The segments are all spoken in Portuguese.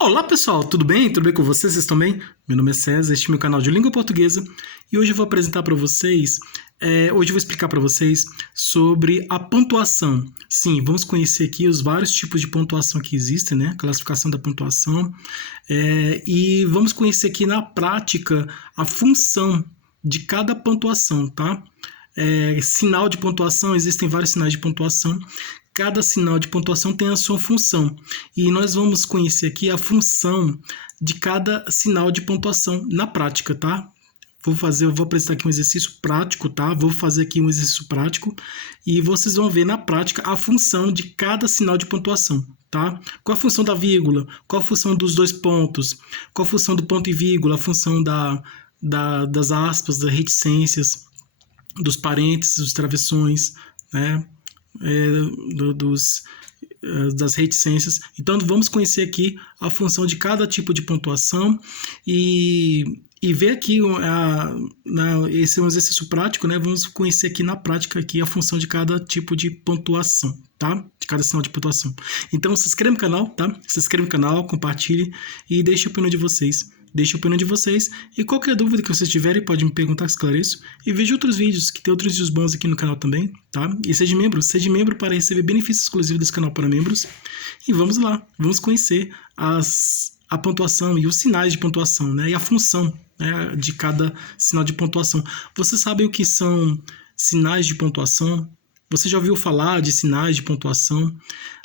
Olá pessoal, tudo bem? Tudo bem com vocês? Vocês estão bem? Meu nome é César, este é meu canal de língua portuguesa e hoje eu vou apresentar para vocês, hoje eu vou explicar para vocês sobre a pontuação. Sim, vamos conhecer aqui os vários tipos de pontuação que existem, né? Classificação da pontuação, e vamos conhecer aqui na prática a função de cada pontuação, tá? Sinal de pontuação, existem vários sinais de pontuação. Cada sinal de pontuação tem a sua função. E nós vamos conhecer aqui a função de cada sinal de pontuação na prática, tá? Eu vou apresentar aqui um exercício prático, tá? Vou fazer aqui um exercício prático e vocês vão ver na prática a função de cada sinal de pontuação, tá? Qual a função da vírgula? Qual a função dos dois pontos? Qual a função do ponto e vírgula? A função das aspas, das reticências, dos parênteses, dos travessões, né? Das reticências. Então, vamos conhecer aqui a função de cada tipo de pontuação e ver aqui, esse é um exercício prático, né? Vamos conhecer aqui na prática aqui a função de cada tipo de pontuação, tá? De cada sinal de pontuação. Então, se inscreva no canal, tá? Se inscreva no canal, compartilhe e deixe a opinião de vocês. Deixe a opinião de vocês e qualquer dúvida que vocês tiverem pode me perguntar que esclareço. E veja outros vídeos, que tem outros vídeos bons aqui no canal também, tá? E seja membro para receber benefícios exclusivos desse canal para membros. E vamos lá, vamos conhecer a pontuação e os sinais de pontuação, né? E a função, né, de cada sinal de pontuação. Você sabe o que são sinais de pontuação? Você já ouviu falar de sinais de pontuação?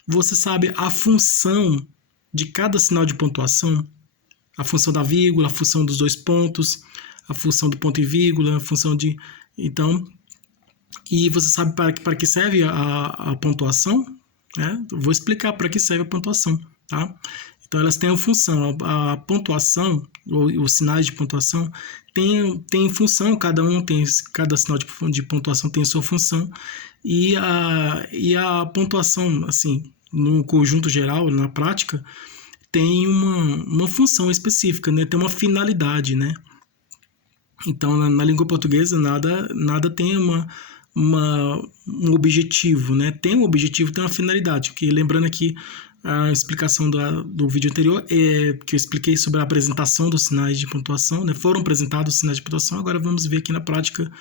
Você sabe a função de cada sinal de pontuação? A função da vírgula, a função dos dois pontos, a função do ponto e vírgula, a função de... Então, e você sabe para que serve a pontuação? Né? Vou explicar para que serve a pontuação, tá? Então, elas têm uma função. A pontuação, ou os sinais de pontuação, tem função, cada sinal de pontuação tem a sua função, e a pontuação, assim, no conjunto geral, na prática, tem uma função específica, né? Tem uma finalidade, né? Então, na língua portuguesa, nada tem um objetivo, né? Tem um objetivo, tem uma finalidade. Porque, lembrando aqui a explicação do vídeo anterior, que eu expliquei sobre a apresentação dos sinais de pontuação, né? Foram apresentados os sinais de pontuação, agora vamos ver aqui na prática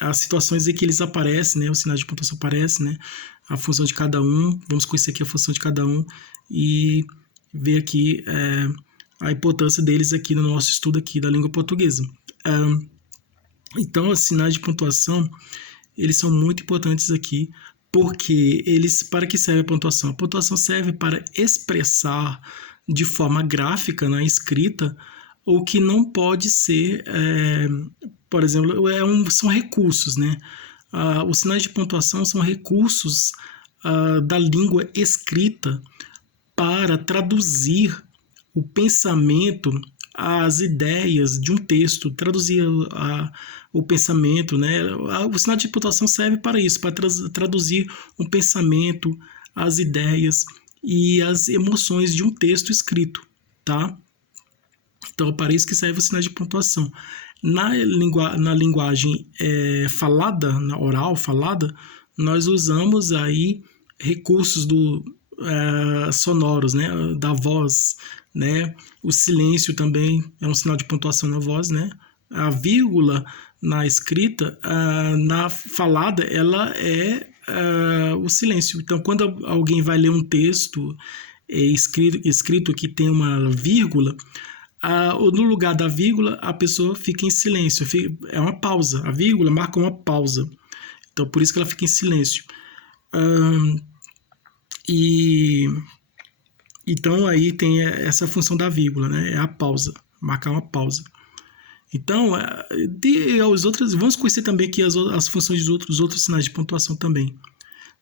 as situações em que eles aparecem, né? Os sinais de pontuação aparecem, né? A função de cada um, vamos conhecer aqui a função de cada um e ver aqui a importância deles aqui no nosso estudo aqui da língua portuguesa. Então, os sinais de pontuação, eles são muito importantes aqui, porque para que serve a pontuação? A pontuação serve para expressar de forma gráfica, na escrita, o que não pode ser, por exemplo, são recursos, né? Os sinais de pontuação são recursos da língua escrita para traduzir o pensamento, as ideias de um texto, traduzir o pensamento, né? O sinal de pontuação serve para isso, para traduzir um pensamento, as ideias e as emoções de um texto escrito, tá? Então, para isso que serve o sinal de pontuação. Na linguagem falada, na oral falada, nós usamos aí recursos sonoros, né, da voz, né? O silêncio também é um sinal de pontuação na voz, né? A vírgula na escrita, na falada, ela é o silêncio. Então, quando alguém vai ler um texto escrito que tem uma vírgula, no lugar da vírgula, a pessoa fica em silêncio. É uma pausa. A vírgula marca uma pausa. Então, por isso que ela fica em silêncio. Então, aí tem essa função da vírgula, né? É a pausa. Marcar uma pausa. Então, vamos conhecer também aqui as funções dos outros sinais de pontuação também.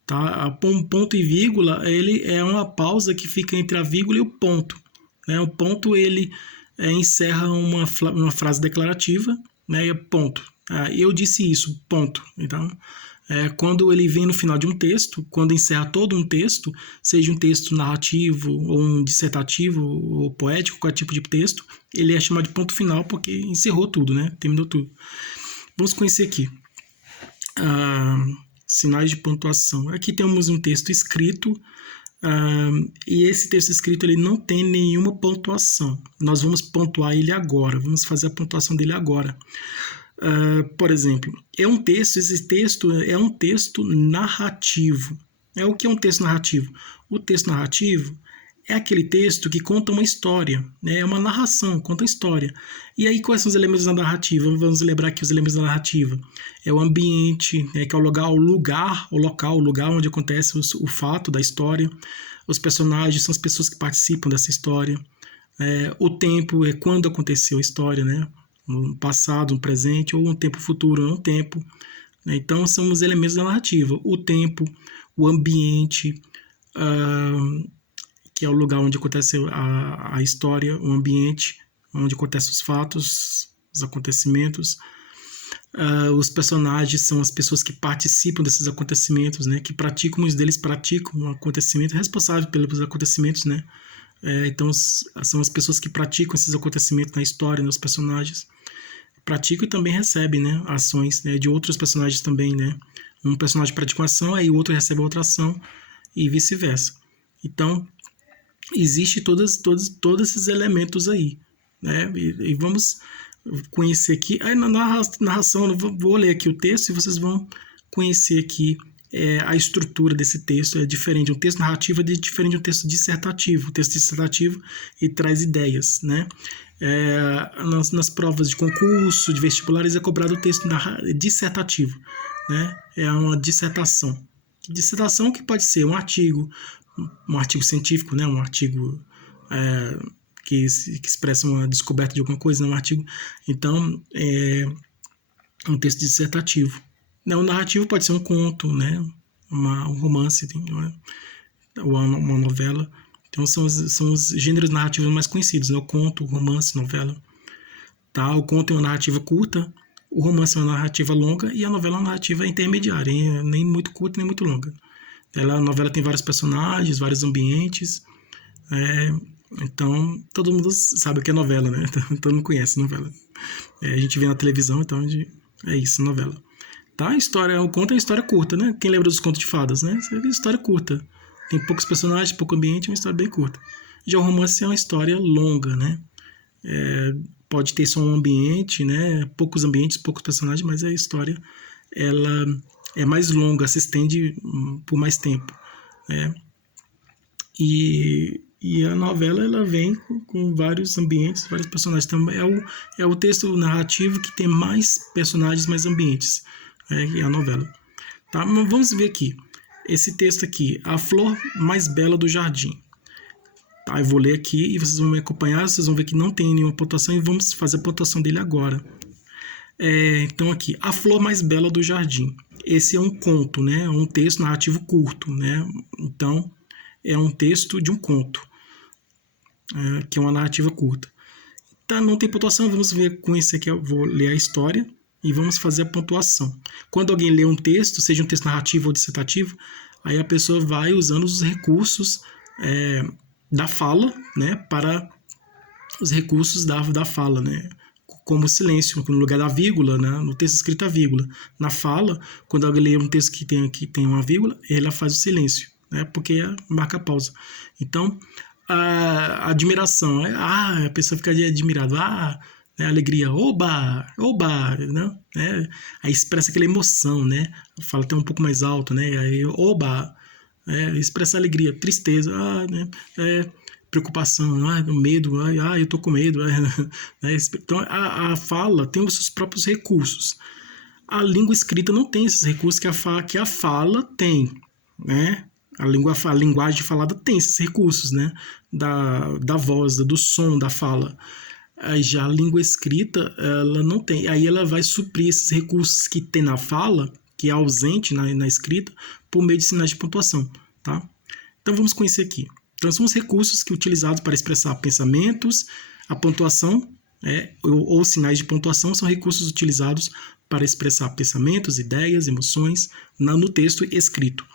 Tá? Ponto e vírgula, ele é uma pausa que fica entre a vírgula e o ponto. Né? O ponto, ele encerra uma frase declarativa, né? Ponto. Eu disse isso, ponto. Então, quando ele vem no final de um texto, quando encerra todo um texto, seja um texto narrativo, ou um dissertativo, ou poético, qualquer tipo de texto, ele é chamado de ponto final porque encerrou tudo, né? Terminou tudo. Vamos conhecer aqui sinais de pontuação. Aqui temos um texto escrito, E esse texto escrito ele não tem nenhuma pontuação. Nós vamos pontuar ele agora, vamos fazer a pontuação dele agora. Por exemplo, esse texto é um texto narrativo. O que é um texto narrativo? O texto narrativo é aquele texto que conta uma história, né? É uma narração, conta a história. E aí, quais são os elementos da narrativa? Vamos lembrar aqui os elementos da narrativa. É o ambiente, né? Que é o lugar onde acontece o fato da história. Os personagens são as pessoas que participam dessa história. O tempo é quando aconteceu a história, né? No passado, no presente, ou um tempo futuro, um tempo. Né? Então, são os elementos da narrativa. O tempo, o ambiente, que é o lugar onde acontece a história, o ambiente, onde acontecem os fatos, os acontecimentos. Os personagens são as pessoas que participam desses acontecimentos, né? Que praticam, muitos deles praticam o acontecimento, responsáveis pelos acontecimentos, né? Então, são as pessoas que praticam esses acontecimentos na história, nos personagens. Praticam e também recebem, né? Ações, né? De outros personagens também, né? Um personagem pratica uma ação, aí o outro recebe outra ação e vice-versa. Então, existe todos esses elementos aí, né? E vamos conhecer aqui. Aí na narração, eu vou ler aqui o texto e vocês vão conhecer aqui a estrutura desse texto. É diferente. Um texto narrativo é diferente de um texto dissertativo. O texto dissertativo ele traz ideias, né? Nas provas de concurso, de vestibulares, é cobrado o texto dissertativo, né? É uma dissertação. Dissertação que pode ser um artigo científico, né? Um artigo que expressa uma descoberta de alguma coisa, né? Um artigo. Então, é um texto dissertativo. O narrativo pode ser um conto, né? Um romance, ou uma novela. Então, são os gêneros narrativos mais conhecidos, né? O conto, o romance, novela. Tá? O conto é uma narrativa curta, o romance é uma narrativa longa e a novela é uma narrativa intermediária, hein? Nem muito curta, nem muito longa. A novela tem vários personagens, vários ambientes. Então, todo mundo sabe o que é novela, né? Todo mundo conhece novela. A gente vê na televisão, então é isso, novela. Tá? O conto é uma história curta, né? Quem lembra dos contos de fadas, né? É uma história curta. Tem poucos personagens, pouco ambiente, é uma história bem curta. Já o romance é uma história longa, né? Pode ter só um ambiente, né? Poucos ambientes, poucos personagens, mas a história ela é mais longa, se estende por mais tempo, né? E a novela ela vem com vários ambientes, vários personagens. Então, é o texto narrativo que tem mais personagens, mais ambientes. É a novela. Tá? Mas vamos ver aqui. Esse texto aqui, A Flor Mais Bela do Jardim. Tá? Eu vou ler aqui e vocês vão me acompanhar. Vocês vão ver que não tem nenhuma pontuação e vamos fazer a pontuação dele agora. Então aqui, A Flor Mais Bela do Jardim. Esse é um conto, né? É um texto narrativo curto, né? Então, é um texto de um conto, que é uma narrativa curta. Tá, não tem pontuação, vamos ver com esse aqui. Eu vou ler a história e vamos fazer a pontuação. Quando alguém lê um texto, seja um texto narrativo ou dissertativo, aí a pessoa vai usando os recursos da fala, né? Para os recursos da fala, né? Como o silêncio, no lugar da vírgula, né? No texto escrito a vírgula. Na fala, quando alguém lê um texto que tem uma vírgula, ela faz o silêncio, né? Porque marca a pausa. Então, a admiração, a pessoa fica admirada, né? Alegria, oba, né? Aí expressa aquela emoção, né? Fala até um pouco mais alto, né? Aí, oba, expressa alegria, tristeza, né? Preocupação, medo, eu tô com medo. Então, a fala tem os seus próprios recursos. A língua escrita não tem esses recursos que a fala tem, né? A linguagem falada tem esses recursos, né? Da voz, do som, da fala. Aí já a língua escrita, ela não tem. Aí ela vai suprir esses recursos que tem na fala, que é ausente na escrita, por meio de sinais de pontuação, tá? Então vamos conhecer aqui. Então são os recursos que utilizados para expressar pensamentos. A pontuação ou sinais de pontuação são recursos utilizados para expressar pensamentos, ideias, emoções no texto escrito.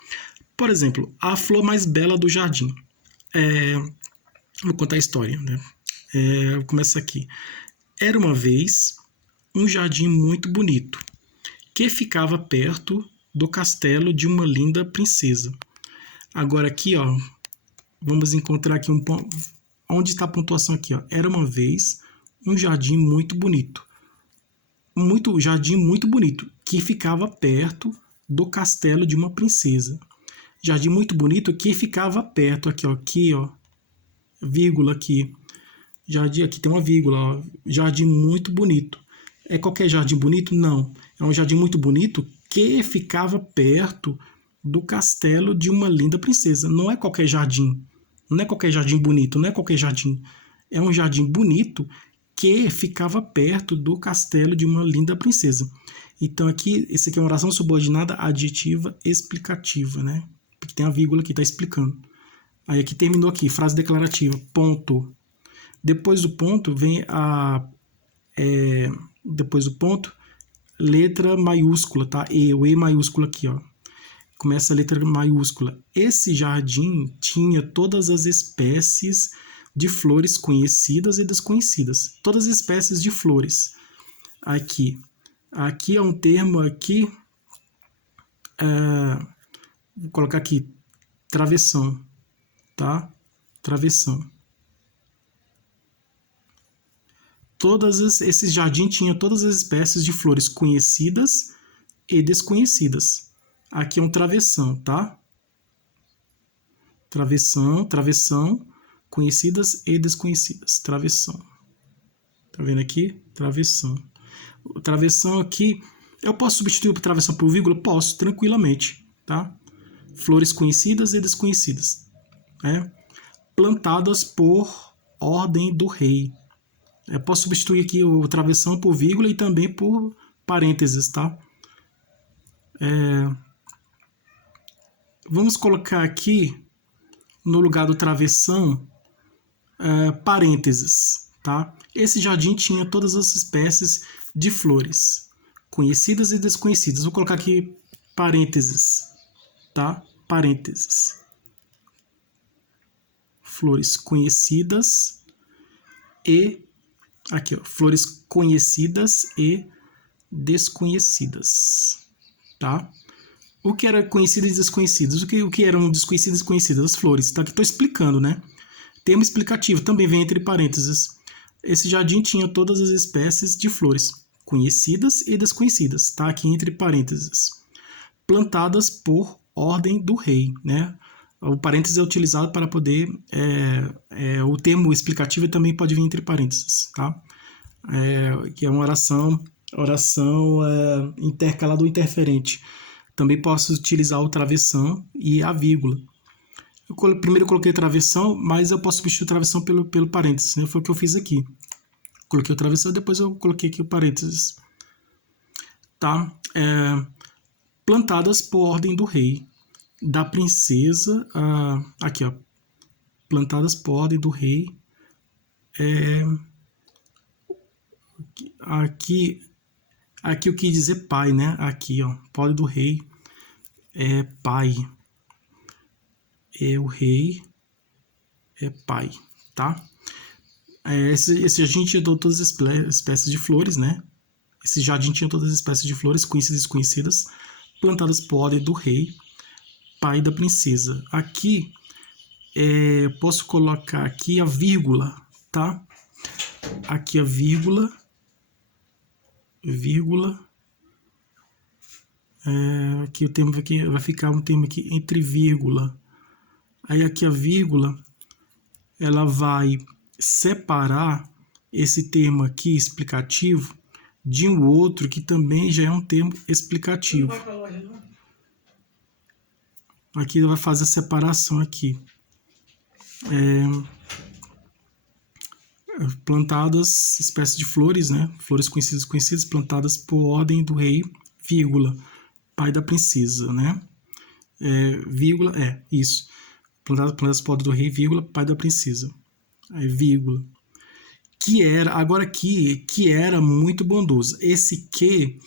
Por exemplo, A Flor Mais Bela do Jardim. Vou contar a história, né? Começa aqui. Era uma vez um jardim muito bonito, que ficava perto do castelo de uma linda princesa. Agora aqui, vamos encontrar aqui um ponto. Onde está a pontuação aqui? Ó? Era uma vez um jardim muito bonito. Jardim muito bonito, que ficava perto do castelo de uma princesa. Jardim muito bonito que ficava perto, aqui, ó, vírgula aqui. Jardim, aqui tem uma vírgula, ó. Jardim muito bonito. É qualquer jardim bonito? Não. É um jardim muito bonito que ficava perto do castelo de uma linda princesa. Não é qualquer jardim. Não é qualquer jardim bonito, não é qualquer jardim. É um jardim bonito que ficava perto do castelo de uma linda princesa. Então aqui, esse aqui é uma oração subordinada adjetiva explicativa, né? Porque tem a vírgula aqui, está explicando. Aí aqui terminou aqui, frase declarativa, ponto. Depois do ponto vem depois do ponto, letra maiúscula, tá? O E maiúsculo aqui, ó. Começa a letra maiúscula. Esse jardim tinha todas as espécies de flores conhecidas e desconhecidas. Todas as espécies de flores. Aqui é um termo aqui, vou colocar aqui, travessão, tá? Travessão. Esse jardim tinha todas as espécies de flores conhecidas e desconhecidas. Aqui é um travessão, tá? Travessão, conhecidas e desconhecidas. Travessão. Tá vendo aqui? Travessão. O travessão aqui, eu posso substituir o travessão por vírgula? Posso, tranquilamente, tá? Flores conhecidas e desconhecidas, né? Plantadas por ordem do rei. Eu posso substituir aqui o travessão por vírgula e também por parênteses, tá? Vamos colocar aqui, no lugar do travessão, parênteses, tá? Esse jardim tinha todas as espécies de flores, conhecidas e desconhecidas. Vou colocar aqui parênteses, tá? Parênteses. Flores conhecidas e... Aqui, ó, flores conhecidas e desconhecidas, tá? O que era conhecidas e desconhecidas? O que eram desconhecidas e conhecidas? As flores, tá? Aqui estou explicando, né? Termo explicativo também vem entre parênteses. Esse jardim tinha todas as espécies de flores, conhecidas e desconhecidas, tá? Aqui entre parênteses. Plantadas por ordem do rei, né? O parênteses é utilizado para poder... o termo explicativo também pode vir entre parênteses, tá? Que é uma oração intercalada ou interferente. Também posso utilizar o travessão e a vírgula. Primeiro eu coloquei travessão, mas eu posso substituir o travessão pelo parênteses, né? Foi o que eu fiz aqui. Coloquei o travessão e depois eu coloquei aqui o parênteses. Tá? Plantadas por ordem do rei. Da princesa, aqui, ó, plantadas por ordem do rei, aqui eu quis dizer pai, né, aqui, ó, por ordem do rei, pai, o rei é pai, tá? Esse jardim tinha todas as espécies de flores, né, esse jardim tinha todas as espécies de flores, conhecidas e desconhecidas, plantadas por ordem do rei, pai da princesa. Aqui, posso colocar aqui a vírgula, tá? Aqui a vírgula, aqui o termo aqui vai ficar um termo aqui entre vírgula. Aí aqui a vírgula, ela vai separar esse termo aqui explicativo de um outro que também já é um termo explicativo. Não vai pra loja, não? Aqui vai fazer a separação aqui. Plantadas, espécies de flores, né? Flores conhecidas, plantadas por ordem do rei, vírgula, pai da princesa, né? Vírgula, isso. Plantadas por ordem do rei, vírgula, pai da princesa. Aí, vírgula. Que era muito bondoso. Esse que...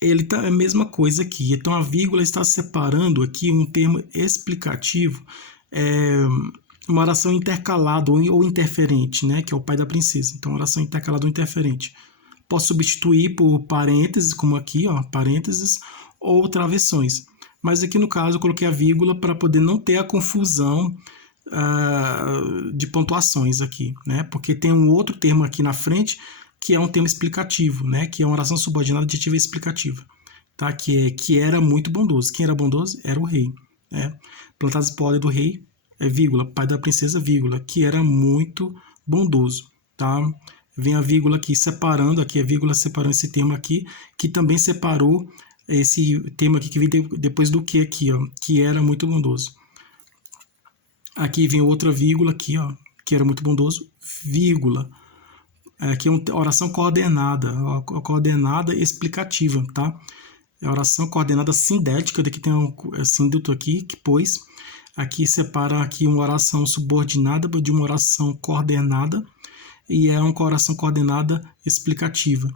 ele tá a mesma coisa aqui. Então a vírgula está separando aqui um termo explicativo, uma oração intercalada ou interferente, né, que é o pai da princesa. Então oração intercalada ou interferente. Posso substituir por parênteses, como aqui, ó, parênteses, ou travessões. Mas aqui no caso eu coloquei a vírgula para poder não ter a confusão de pontuações aqui, né? Porque tem um outro termo aqui na frente que é um termo explicativo, né? Que é uma oração subordinada adjetiva explicativa, tá? Que era muito bondoso. Quem era bondoso era o rei, né? Plantadas por ordem do rei, vírgula, pai da princesa, vírgula, que era muito bondoso, tá? Vem a vírgula aqui separando, aqui a vírgula separando esse termo aqui, que também separou esse termo aqui que vem depois do que aqui, ó, que era muito bondoso. Aqui vem outra vírgula aqui, ó, que era muito bondoso, vírgula. Aqui é uma oração coordenada explicativa, tá? É a oração coordenada sindética, daqui tem um síndeto aqui, que pois, aqui separa aqui uma oração subordinada de uma oração coordenada, e é uma oração coordenada explicativa.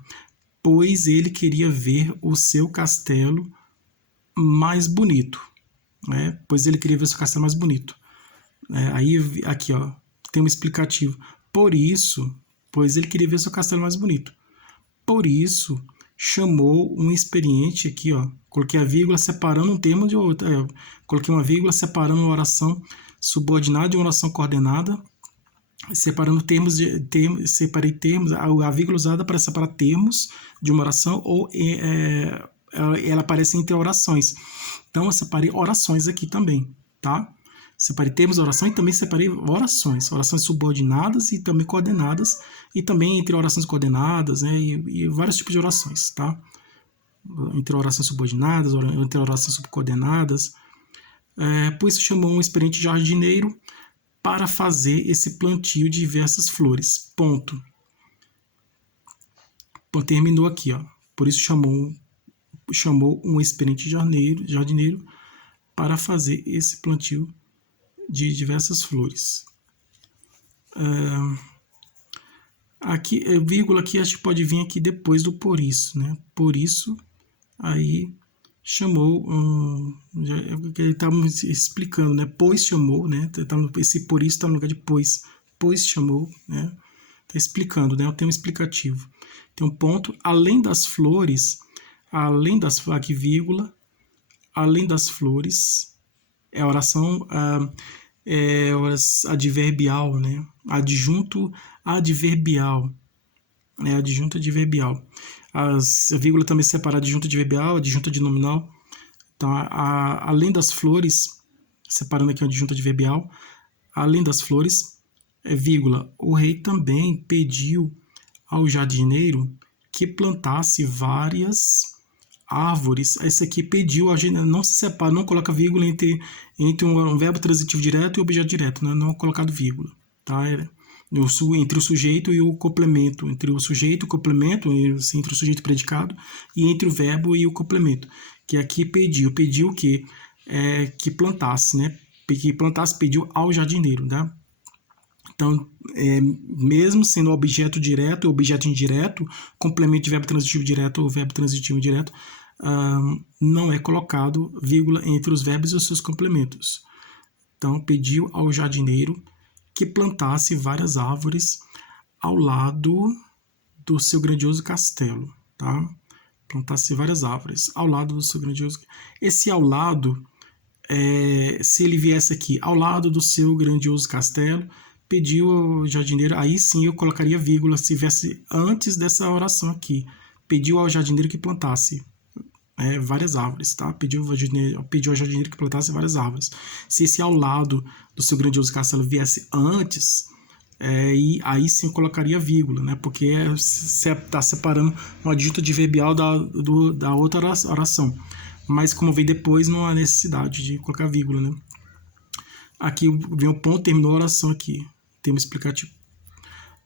Pois ele queria ver o seu castelo mais bonito, né? Pois ele queria ver o seu castelo mais bonito. Aí aqui, ó, tem um explicativo. Por isso, pois ele queria ver seu castelo mais bonito. Por isso, chamou um experiente aqui, ó. Coloquei a vírgula separando um termo de outro. Coloquei uma vírgula separando uma oração subordinada de uma oração coordenada. Separando separei termos, a vírgula usada para separar termos de uma oração ou ela aparece entre orações. Então, eu separei orações aqui também, tá? Separei termos de oração e também separei orações subordinadas e também coordenadas, e também entre orações coordenadas, né, e vários tipos de orações, tá? Entre orações subordinadas, entre orações subcoordenadas. Por isso chamou um experiente jardineiro para fazer esse plantio de diversas flores. Ponto. Terminou aqui, ó. Por isso chamou um experiente jardineiro para fazer esse plantio de diversas flores. Aqui, vírgula aqui, acho que pode vir aqui depois do por isso, né? Por isso, aí chamou, ele estava explicando, né? Pois chamou, né? Esse por isso está no lugar de pois chamou, né? Está explicando, né? O termo explicativo. Tem um ponto, além das flores, aqui vírgula, além das flores, é a oração adverbial, né? Adjunto adverbial. Adjunto adverbial. A vírgula também separa adjunto adverbial, adjunto adnominal. Então, além das flores, separando aqui o adjunto adverbial, além das flores, vírgula, o rei também pediu ao jardineiro que plantasse várias árvores. Esse aqui pediu, não se separa, não coloca vírgula entre um verbo transitivo direto e objeto direto, né? Não é colocado vírgula, tá? Entre o sujeito e o complemento, entre o sujeito e o complemento, entre o sujeito e o predicado, e entre o verbo e o complemento, que aqui pediu que plantasse, né? Que plantasse, pediu ao jardineiro, tá? Então, mesmo sendo objeto direto e objeto indireto, complemento de verbo transitivo direto ou verbo transitivo indireto, não é colocado vírgula entre os verbos e os seus complementos. Então, pediu ao jardineiro que plantasse várias árvores ao lado do seu grandioso castelo, tá? Plantasse várias árvores ao lado do seu grandioso... Esse ao lado, se ele viesse aqui, ao lado do seu grandioso castelo, pediu ao jardineiro, aí sim eu colocaria vírgula, se viesse antes dessa oração aqui. Pediu ao jardineiro que plantasse várias árvores, tá? Pediu ao jardineiro que plantasse várias árvores. Se esse ao lado do seu grandioso castelo viesse antes, e aí sim eu colocaria vírgula, né? Porque está separando um adjunto adverbial da outra oração. Mas como veio depois, não há necessidade de colocar vírgula, né? Aqui vem o ponto, terminou a oração aqui. Termo explicativo.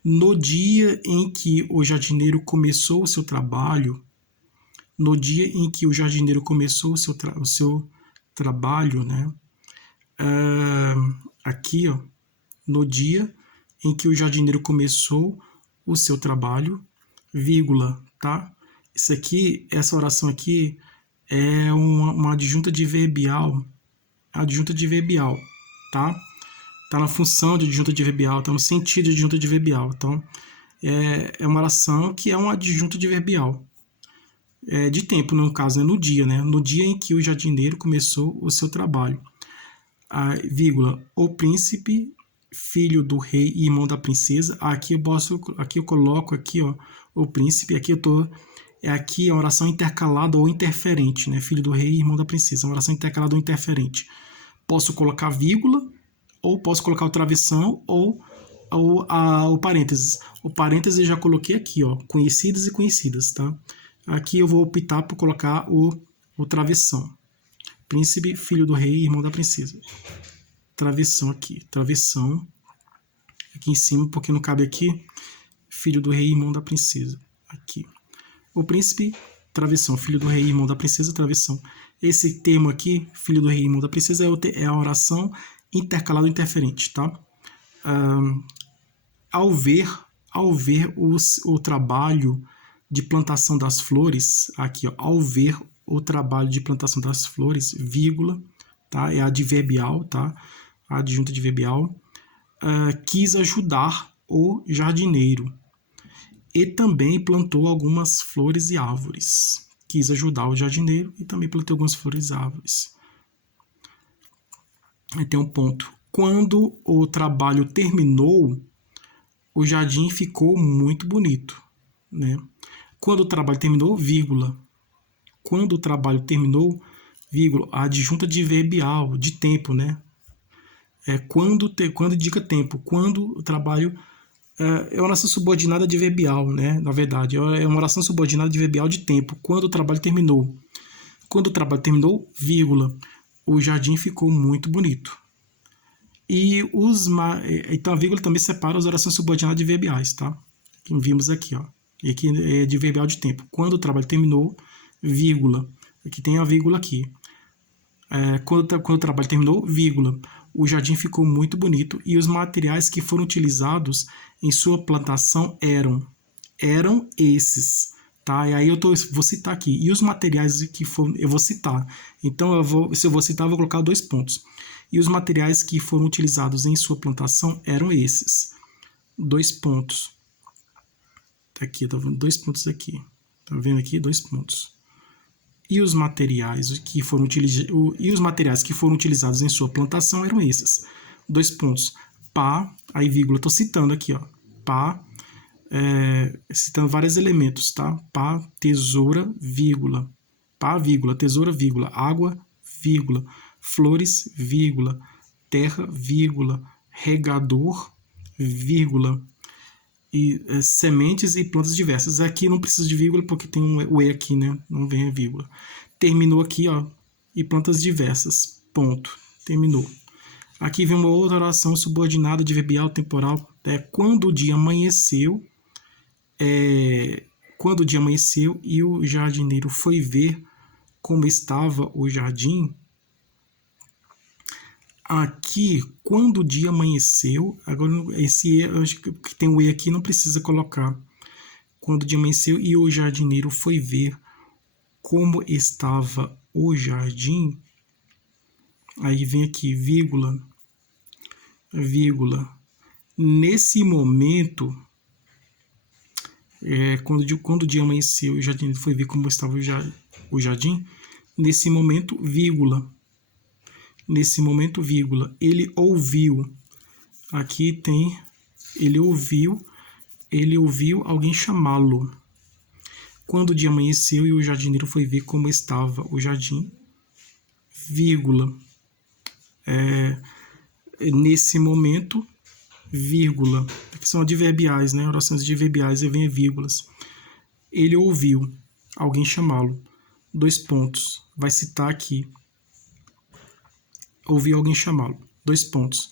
No dia em que o jardineiro começou o seu trabalho, né? Aqui, ó, no dia em que o jardineiro começou o seu trabalho, vírgula, tá? Essa oração aqui é uma adjunta adverbial, tá? Tá na função de adjunto adverbial, tá no sentido de adjunto adverbial. Então, é uma oração que é um adjunto adverbial. De tempo, no caso, no dia, né? No dia em que o jardineiro começou o seu trabalho. vírgula, o príncipe, filho do rei e irmão da princesa. Aqui eu coloco aqui, ó, o príncipe. Aqui é a oração intercalada ou interferente, né? Filho do rei e irmão da princesa. Uma oração intercalada ou interferente. Posso colocar vírgula, ou posso colocar o travessão, ou o parênteses. O parênteses eu já coloquei aqui, ó, conhecidas e conhecidas, tá? Aqui eu vou optar por colocar o travessão. Príncipe, filho do rei e irmão da princesa. Travessão aqui. Travessão. Aqui em cima, porque não cabe aqui. Filho do rei e irmão da princesa. Aqui. O príncipe, travessão. Filho do rei e irmão da princesa, travessão. Esse termo aqui, filho do rei e irmão da princesa, é a oração intercalada ou interferente, tá? Ao ver o trabalho de plantação das flores, aqui, ó, ao ver o trabalho de plantação das flores, vírgula, tá? É adverbial, tá? Adjunto adverbial. Quis ajudar o jardineiro e também plantou algumas flores e árvores. Quis ajudar o jardineiro e também plantou algumas flores e árvores. Aí tem um ponto. Quando o trabalho terminou, o jardim ficou muito bonito, né? Quando o trabalho terminou, vírgula. Quando o trabalho terminou, vírgula, adjunto adverbial, de tempo, né? Quando indica tempo. Quando o trabalho... É uma oração subordinada adverbial, né? Na verdade, é uma oração subordinada adverbial de tempo. Quando o trabalho terminou. Quando o trabalho terminou, vírgula, o jardim ficou muito bonito. Então a vírgula também separa as orações subordinadas adverbiais, tá? Que vimos aqui, ó. E aqui é adverbial de tempo. Quando o trabalho terminou, vírgula. Aqui tem a vírgula aqui. Quando o trabalho terminou, vírgula. O jardim ficou muito bonito e os materiais que foram utilizados em sua plantação eram esses, tá? E aí vou citar aqui. E os materiais que foram, eu vou citar. Então se eu vou citar, eu vou colocar 2 pontos. E os materiais que foram utilizados em sua plantação eram esses. 2 pontos. Tá aqui, tá vendo 2 pontos aqui. Tá vendo aqui 2 pontos. E os materiais que foram utilizados em sua plantação eram esses. 2 pontos. Pá, aí vírgula, estou citando aqui, ó. Pá, citando vários elementos, tá? Pá, tesoura, vírgula. Pá, vírgula, tesoura, vírgula. Água, vírgula. Flores, vírgula. Terra, vírgula. Regador, vírgula. E sementes e plantas diversas. Aqui não precisa de vírgula porque tem o E aqui, né? Não vem a vírgula. Terminou aqui, ó. E plantas diversas. Ponto. Terminou. Aqui vem uma outra oração subordinada adverbial temporal. Quando o dia amanheceu. Quando o dia amanheceu e o jardineiro foi ver como estava o jardim. Aqui, quando o dia amanheceu, agora esse E, eu acho que tem o E aqui, não precisa colocar. Quando o dia amanheceu e o jardineiro foi ver como estava o jardim, aí vem aqui, vírgula, vírgula. Nesse momento, quando o dia amanheceu e o jardineiro foi ver como estava o jardim, nesse momento, vírgula. Nesse momento, vírgula, ele ouviu. Aqui tem, ele ouviu alguém chamá-lo. Quando o dia amanheceu e o jardineiro foi ver como estava o jardim, vírgula. Nesse momento, vírgula. Aqui são adverbiais, né? Orações adverbiais e vem vírgulas. Ele ouviu alguém chamá-lo. 2 pontos. Vai citar aqui. Ouvi alguém chamá-lo. 2 pontos.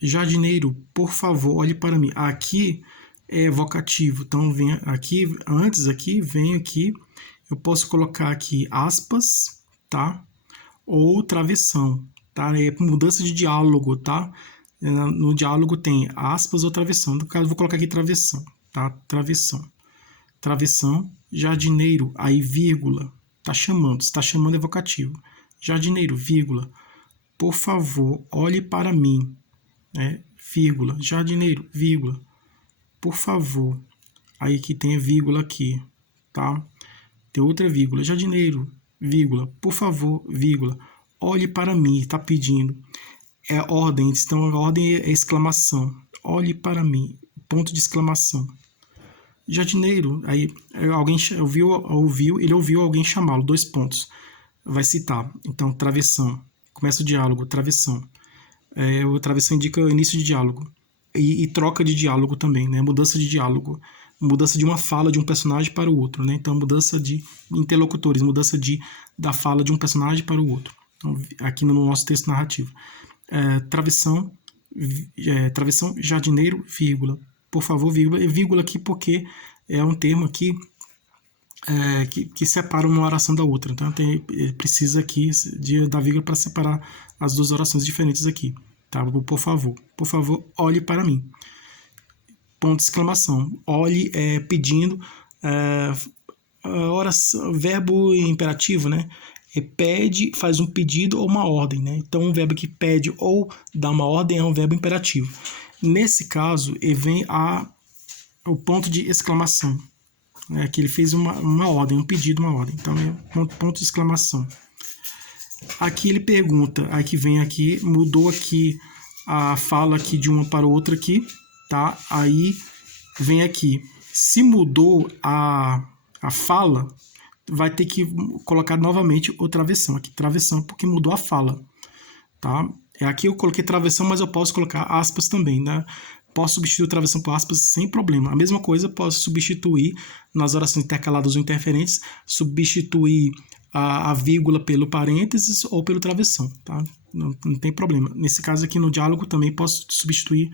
Jardineiro, por favor, olhe para mim. Aqui é vocativo. Então, vem aqui, antes aqui, vem aqui. Eu posso colocar aqui aspas, tá? Ou travessão, tá? É mudança de diálogo, tá? No diálogo tem aspas ou travessão. No caso, eu vou colocar aqui travessão, tá? Travessão. Travessão, jardineiro, aí vírgula. Tá chamando. Se tá chamando é vocativo. Jardineiro, vírgula. Por favor, olhe para mim, né? Vírgula, jardineiro, vírgula, por favor, aí que tem vírgula aqui, tá? Tem outra vírgula, jardineiro, vírgula, por favor, vírgula, olhe para mim, está pedindo. É ordem, então a ordem é exclamação. Olhe para mim, ponto de exclamação. Jardineiro, aí alguém ele ouviu alguém chamá-lo, 2 pontos. Vai citar. Então, travessão. Começa o diálogo, travessão. O travessão indica o início de diálogo. E troca de diálogo também, né? Mudança de diálogo. Mudança de uma fala de um personagem para o outro, né? Então, mudança de interlocutores, mudança da fala de um personagem para o outro. Então, aqui no nosso texto narrativo. Travessão, jardineiro, vírgula. Por favor, vírgula aqui porque é um termo aqui que separa uma oração da outra. Então, precisa aqui da vírgula para separar as duas orações diferentes aqui. Tá? Por favor, olhe para mim. Ponto de exclamação. Olhe pedindo, oração, verbo imperativo, né? Pede, faz um pedido ou uma ordem, né? Então, um verbo que pede ou dá uma ordem é um verbo imperativo. Nesse caso, vem o ponto de exclamação, que ele fez uma ordem, um pedido, uma ordem. Então, é ponto de exclamação. Aqui ele pergunta, mudou aqui a fala aqui de uma para outra aqui, tá? Aí vem aqui, se mudou a fala, vai ter que colocar novamente o travessão, aqui travessão, porque mudou a fala, tá? Aqui eu coloquei travessão, mas eu posso colocar aspas também, né? Posso substituir o travessão por aspas sem problema. A mesma coisa posso substituir nas orações intercaladas ou interferentes, substituir a vírgula pelo parênteses ou pelo travessão, tá? Não tem problema. Nesse caso aqui no diálogo também posso substituir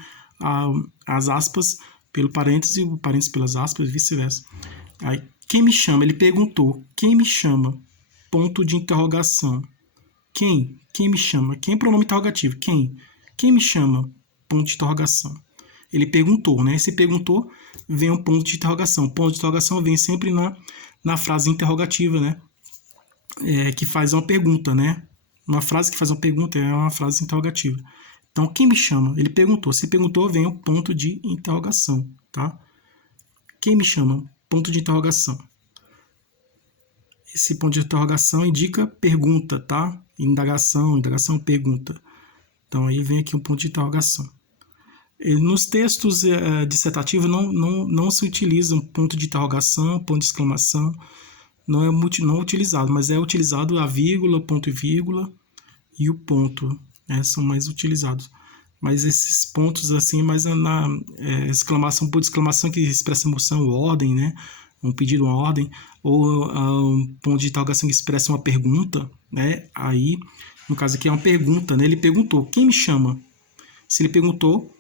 as aspas pelo parênteses e o parênteses pelas aspas e vice-versa. Aí, quem me chama? Ele perguntou. Quem me chama? Ponto de interrogação. Quem? Quem me chama? Quem é pronome interrogativo? Quem? Quem me chama? Ponto de interrogação. Ele perguntou, né? Se perguntou, vem um ponto de interrogação. Ponto de interrogação vem sempre na frase interrogativa, né? Que faz uma pergunta, né? Uma frase que faz uma pergunta é uma frase interrogativa. Então, quem me chama? Ele perguntou. Se perguntou, vem o ponto de interrogação, tá? Quem me chama? Ponto de interrogação. Esse ponto de interrogação indica pergunta, tá? Indagação, pergunta. Então, aí vem aqui um ponto de interrogação. Nos textos dissertativos não se utiliza um ponto de interrogação, ponto de exclamação, não é utilizado, mas é utilizado a vírgula, ponto e vírgula e o ponto, né? São mais utilizados. Mas esses pontos, assim, mais na exclamação, ponto de exclamação que expressa emoção, ordem, né? Um pedido, uma ordem, ou um ponto de interrogação que expressa uma pergunta, né? Aí, no caso aqui é uma pergunta, né? Ele perguntou, quem me chama? Se ele perguntou,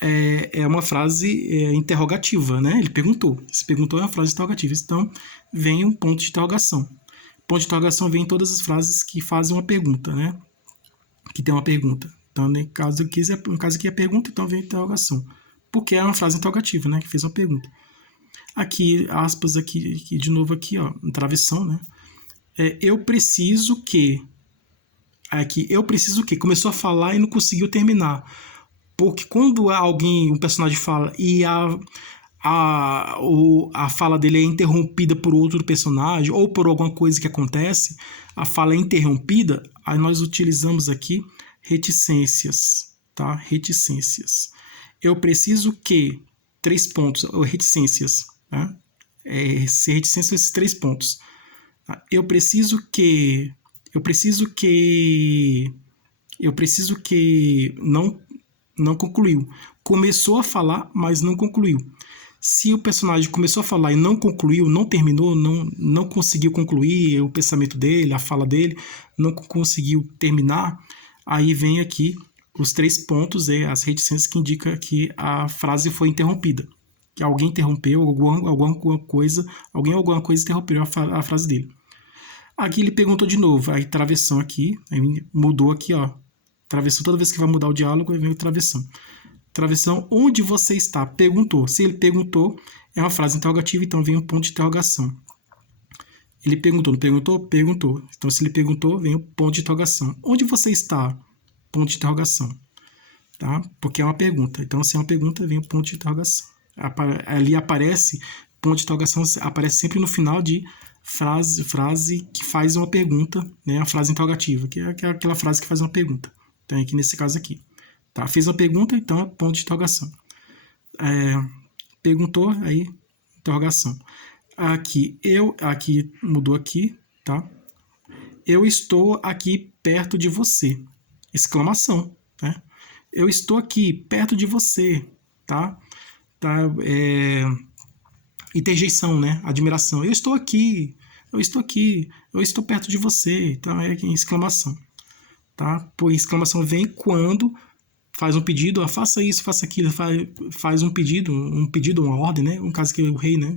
é uma frase interrogativa, né? Ele perguntou. Se perguntou é uma frase interrogativa. Então, vem um ponto de interrogação. Ponto de interrogação vem em todas as frases que fazem uma pergunta, né? Que tem uma pergunta. Então, no caso aqui é pergunta, então vem interrogação. Porque é uma frase interrogativa, né? Que fez uma pergunta. Aqui, aspas, aqui de novo aqui, ó, travessão, né? Eu preciso que... Aqui, eu preciso que... Começou a falar e não conseguiu terminar. Porque quando um personagem fala e a fala dele é interrompida por outro personagem ou por alguma coisa que acontece, a fala é interrompida, aí nós utilizamos aqui reticências, tá? Reticências. Eu preciso que... 3 pontos, ou reticências, tá? Ser reticência são esses 3 pontos. Eu preciso que não concluiu. Começou a falar, mas não concluiu. Se o personagem começou a falar e não concluiu, não terminou, não conseguiu concluir o pensamento dele, a fala dele, não conseguiu terminar, aí vem aqui os 3 pontos, as reticências que indicam que a frase foi interrompida. Que alguém interrompeu, alguma coisa interrompeu a frase dele. Aqui ele perguntou de novo, aí travessão aqui, aí mudou aqui, ó. Travessão, toda vez que vai mudar o diálogo, aí vem o travessão. Travessão, onde você está? Perguntou. Se ele perguntou, é uma frase interrogativa, então vem um ponto de interrogação. Ele perguntou, não perguntou? Perguntou. Então, se ele perguntou, vem o ponto de interrogação. Onde você está? Ponto de interrogação. Tá? Porque é uma pergunta. Então, se é uma pergunta, vem o ponto de interrogação. Ali aparece, ponto de interrogação aparece sempre no final de frase que faz uma pergunta, né? A frase interrogativa, que é aquela frase que faz uma pergunta. Então, aqui nesse caso aqui. Tá? Fez uma pergunta, então, ponto de interrogação. Perguntou, aí, interrogação. Aqui mudou aqui, tá? Eu estou aqui perto de você. Exclamação, né? Eu estou aqui perto de você, tá? Interjeição, né? Admiração. Eu estou aqui, eu estou perto de você. Então é exclamação, tá? Por exclamação vem quando faz um pedido, faça isso, faça aquilo, faz um pedido, uma ordem, né? Um caso que o rei, né?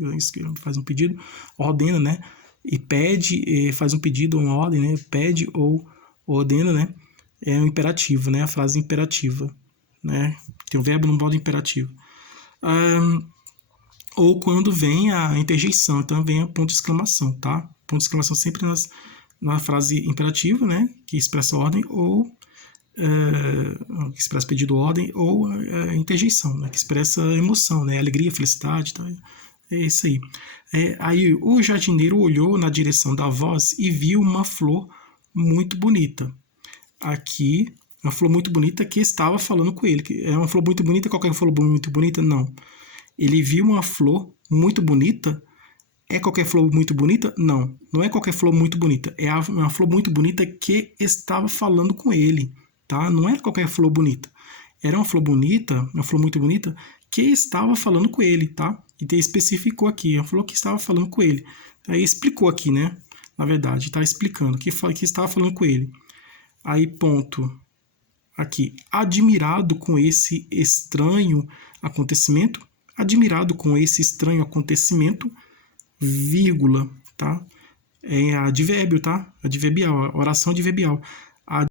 Faz um pedido, ordena, né? E pede, faz um pedido, uma ordem, né? Pede ou ordena, né? É um imperativo, né? A frase imperativa, né? Tem um verbo no modo imperativo. Ou quando vem a interjeição, então vem a ponto de exclamação, tá? Ponto de exclamação sempre na frase imperativa, né? Que expressa ordem, ou que expressa pedido, ordem, ou a interjeição, né? Que expressa emoção, né? Alegria, felicidade, tá? É isso aí. Aí o jardineiro olhou na direção da voz e viu uma flor muito bonita. Aqui, uma flor muito bonita que estava falando com ele. É uma flor muito bonita, qualquer flor muito bonita? Não. Ele viu uma flor muito bonita. É qualquer flor muito bonita? Não. Não é qualquer flor muito bonita. É uma flor muito bonita que estava falando com ele. Tá? Não é qualquer flor bonita. Era uma flor bonita, uma flor muito bonita, que estava falando com ele, tá? E especificou aqui, a flor que estava falando com ele. Aí explicou aqui, né? Na verdade, está explicando que estava falando com ele. Aí, ponto. Aqui, admirado com esse estranho acontecimento, admirado com esse estranho acontecimento, vírgula, tá? É advérbio, tá? Adverbial, oração adverbial.